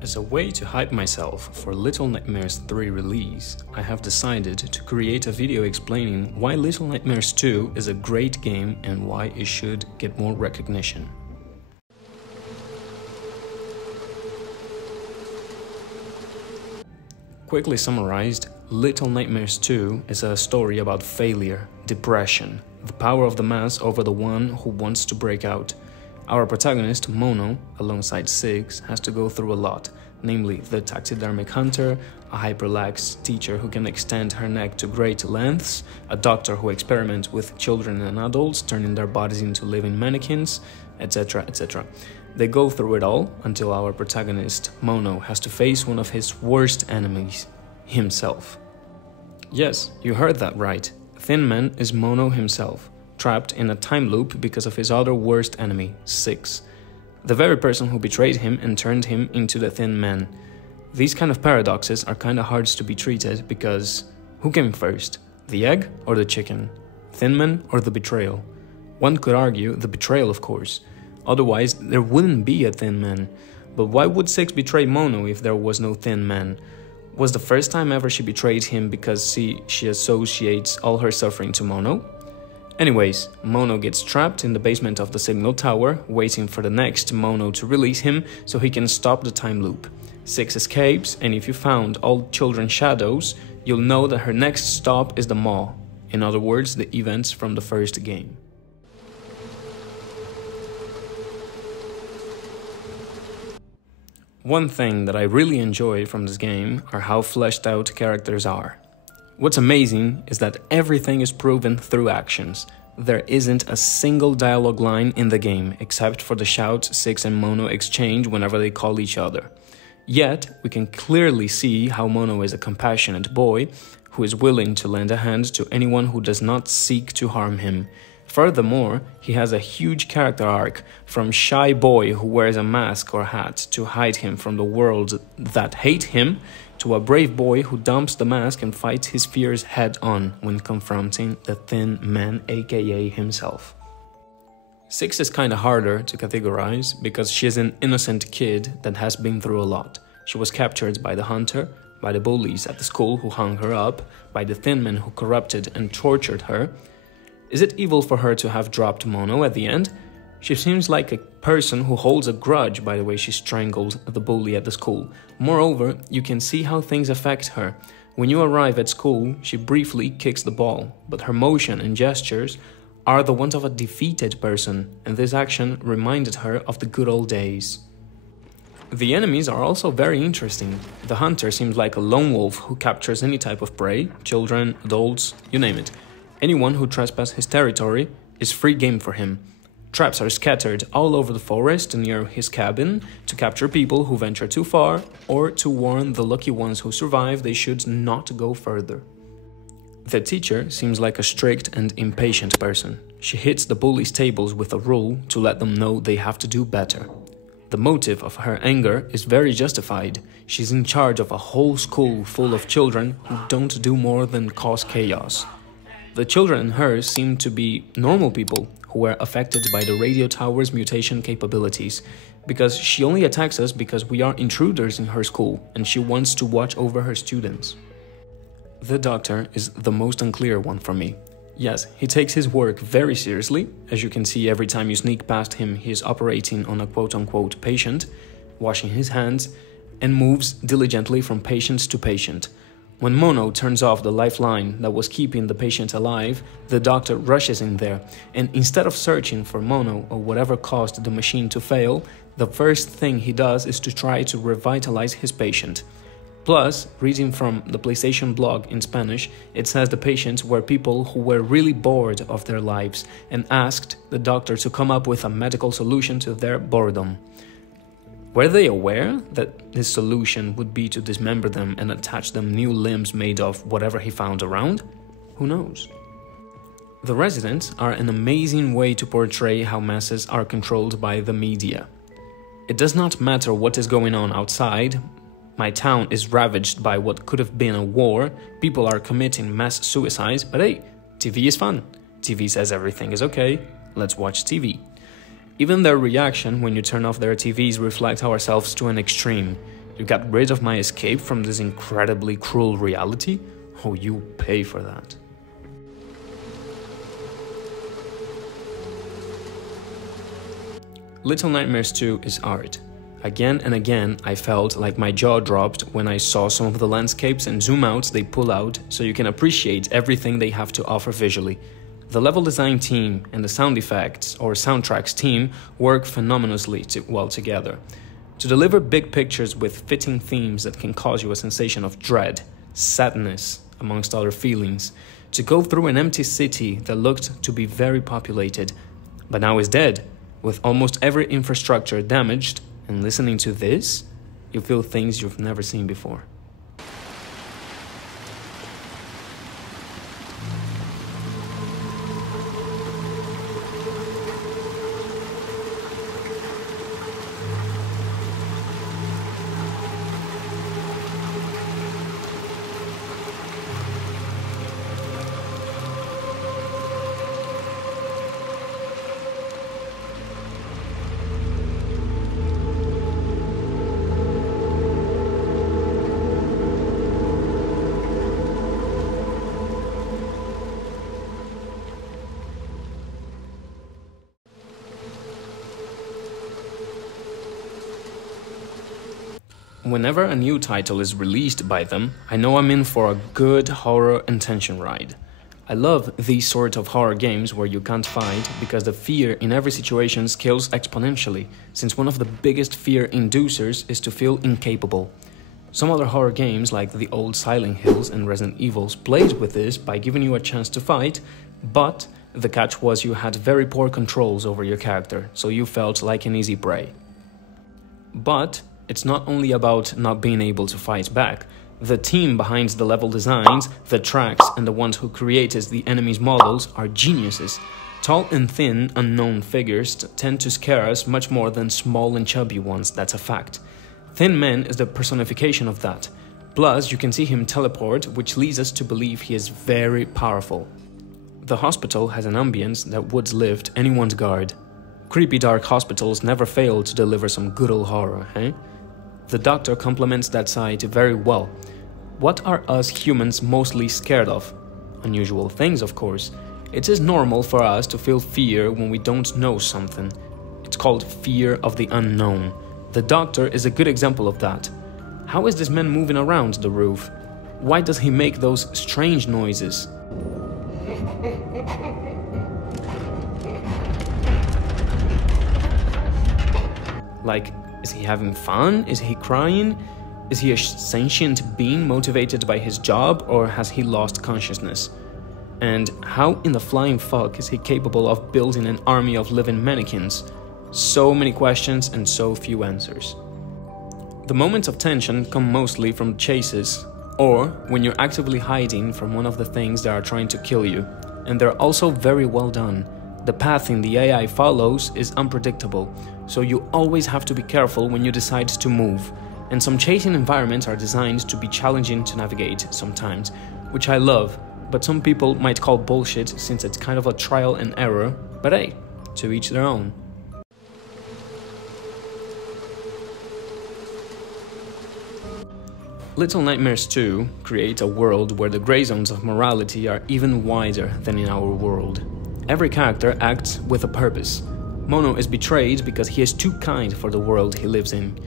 As a way to hype myself for Little Nightmares 3 release, I have decided to create a video explaining why Little Nightmares 2 is a great game and why it should get more recognition. Quickly summarized, Little Nightmares 2 is a story about failure, depression, the power of the mass over the one who wants to break out. Our protagonist, Mono, alongside Six, has to go through a lot, namely the taxidermic hunter, a hyper-lax teacher who can extend her neck to great lengths, a doctor who experiments with children and adults, turning their bodies into living mannequins, etc, etc. They go through it all until our protagonist, Mono, has to face one of his worst enemies, himself. Yes, you heard that right. Thin Man is Mono himself, trapped in a time loop because of his other worst enemy, Six, the very person who betrayed him and turned him into the Thin Man. These kind of paradoxes are kinda hard to be treated because who came first, the egg or the chicken? Thin Man or the betrayal? One could argue the betrayal, of course, otherwise there wouldn't be a Thin Man. But why would Six betray Mono if there was no Thin Man? Was the first time ever she betrayed him because she associates all her suffering to Mono? Anyways, Mono gets trapped in the basement of the signal tower, waiting for the next Mono to release him so he can stop the time loop. Six escapes, and if you found all children's shadows, you'll know that her next stop is the Maw. In other words, the events from the first game. One thing that I really enjoy from this game are how fleshed out characters are. What's amazing is that everything is proven through actions. There isn't a single dialogue line in the game, except for the shouts Six and Mono exchange whenever they call each other. Yet, we can clearly see how Mono is a compassionate boy who is willing to lend a hand to anyone who does not seek to harm him. Furthermore, he has a huge character arc, from shy boy who wears a mask or hat to hide him from the world that hate him, to a brave boy who dumps the mask and fights his fears head-on when confronting the Thin Man, aka himself. Six is kinda harder to categorize because she is an innocent kid that has been through a lot. She was captured by the hunter, by the bullies at the school who hung her up, by the Thin Man who corrupted and tortured her. Is it evil for her to have dropped Mono at the end? She seems like a person who holds a grudge by the way she strangled the bully at the school. Moreover, you can see how things affect her. When you arrive at school, she briefly kicks the ball, but her motion and gestures are the ones of a defeated person, and this action reminded her of the good old days. The enemies are also very interesting. The hunter seems like a lone wolf who captures any type of prey, children, adults, you name it. Anyone who trespasses his territory is free game for him. Traps are scattered all over the forest near his cabin to capture people who venture too far or to warn the lucky ones who survive they should not go further. The teacher seems like a strict and impatient person. She hits the bullies' tables with a rule to let them know they have to do better. The motive of her anger is very justified. She's in charge of a whole school full of children who don't do more than cause chaos. The children and her seem to be normal people who were affected by the radio tower's mutation capabilities, because she only attacks us because we are intruders in her school and she wants to watch over her students. The doctor is the most unclear one for me. Yes, he takes his work very seriously. As you can see, every time you sneak past him, he is operating on a quote-unquote patient, washing his hands, and moves diligently from patient to patient. When Mono turns off the lifeline that was keeping the patient alive, the doctor rushes in there, and instead of searching for Mono or whatever caused the machine to fail, the first thing he does is to try to revitalize his patient. Plus, reading from the PlayStation blog in Spanish, it says the patients were people who were really bored of their lives and asked the doctor to come up with a medical solution to their boredom. Were they aware that his solution would be to dismember them and attach them new limbs made of whatever he found around? Who knows? The residents are an amazing way to portray how masses are controlled by the media. It does not matter what is going on outside. My town is ravaged by what could have been a war, people are committing mass suicides, but hey, TV is fun. TV says everything is okay, let's watch TV. Even their reaction when you turn off their TVs reflects ourselves to an extreme. You got rid of my escape from this incredibly cruel reality? Oh, you pay for that. Little Nightmares 2 is art. Again and again, I felt like my jaw dropped when I saw some of the landscapes and zoom outs they pull out so you can appreciate everything they have to offer visually. The level design team and the sound effects or soundtracks team work phenomenally well together. To deliver big pictures with fitting themes that can cause you a sensation of dread, sadness, amongst other feelings. To go through an empty city that looked to be very populated, but now is dead, with almost every infrastructure damaged, and listening to this, you feel things you've never seen before. Whenever a new title is released by them, I know I'm in for a good horror and tension ride. I love these sort of horror games where you can't fight because the fear in every situation scales exponentially, since one of the biggest fear inducers is to feel incapable. Some other horror games like the old Silent Hills and Resident Evils played with this by giving you a chance to fight, but the catch was you had very poor controls over your character, so you felt like an easy prey. But it's not only about not being able to fight back. The team behind the level designs, the tracks, and the ones who created the enemies' models are geniuses. Tall and thin, unknown figures tend to scare us much more than small and chubby ones, that's a fact. Thin Man is the personification of that. Plus, you can see him teleport, which leads us to believe he is very powerful. The hospital has an ambience that would lift anyone's guard. Creepy dark hospitals never fail to deliver some good old horror, eh? The doctor complements that side very well. What are us humans mostly scared of? Unusual things, of course. It is normal for us to feel fear when we don't know something. It's called fear of the unknown. The doctor is a good example of that. How is this man moving around the roof? Why does he make those strange noises? Like, is he having fun? Is he crying? Is he a sentient being motivated by his job, or has he lost consciousness? And how in the flying fuck is he capable of building an army of living mannequins? So many questions and so few answers. The moments of tension come mostly from chases, or when you're actively hiding from one of the things that are trying to kill you. And they're also very well done. The pathing the AI follows is unpredictable, so you always have to be careful when you decide to move. And some chasing environments are designed to be challenging to navigate sometimes, which I love, but some people might call bullshit since it's kind of a trial and error, but hey, to each their own. Little Nightmares 2 create a world where the gray zones of morality are even wider than in our world. Every character acts with a purpose. Mono is betrayed because he is too kind for the world he lives in.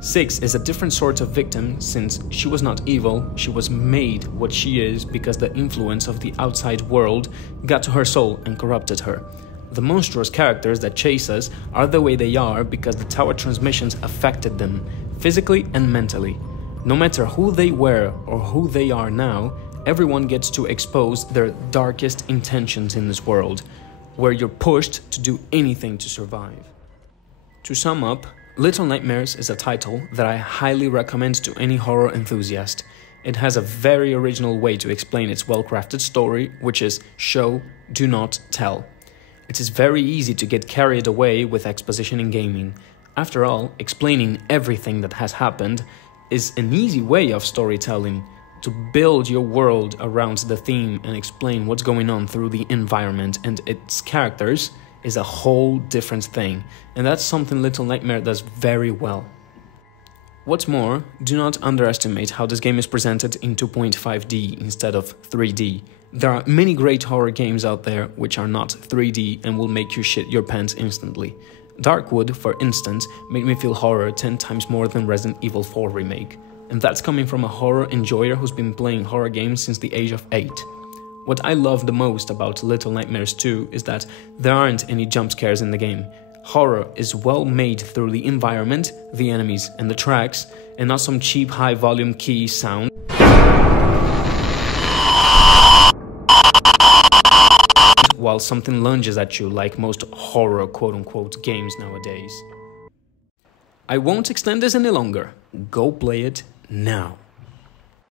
Six is a different sort of victim since she was not evil, she was made what she is because the influence of the outside world got to her soul and corrupted her. The monstrous characters that chase us are the way they are because the tower transmissions affected them, physically and mentally. No matter who they were or who they are now, everyone gets to expose their darkest intentions in this world, where you're pushed to do anything to survive. To sum up, Little Nightmares is a title that I highly recommend to any horror enthusiast. It has a very original way to explain its well-crafted story, which is show, do not tell. It is very easy to get carried away with exposition in gaming. After all, explaining everything that has happened is an easy way of storytelling. To build your world around the theme and explain what's going on through the environment and its characters is a whole different thing, and that's something Little Nightmare does very well. What's more, do not underestimate how this game is presented in 2.5D instead of 3D. There are many great horror games out there which are not 3D and will make you shit your pants instantly. Darkwood, for instance, made me feel horror 10 times more than Resident Evil 4 Remake. And that's coming from a horror enjoyer who's been playing horror games since the age of 8. What I love the most about Little Nightmares 2 is that there aren't any jump scares in the game. Horror is well made through the environment, the enemies, and the tracks, and not some cheap high-volume key sound while something lunges at you like most horror quote-unquote games nowadays. I won't extend this any longer. Go play it now.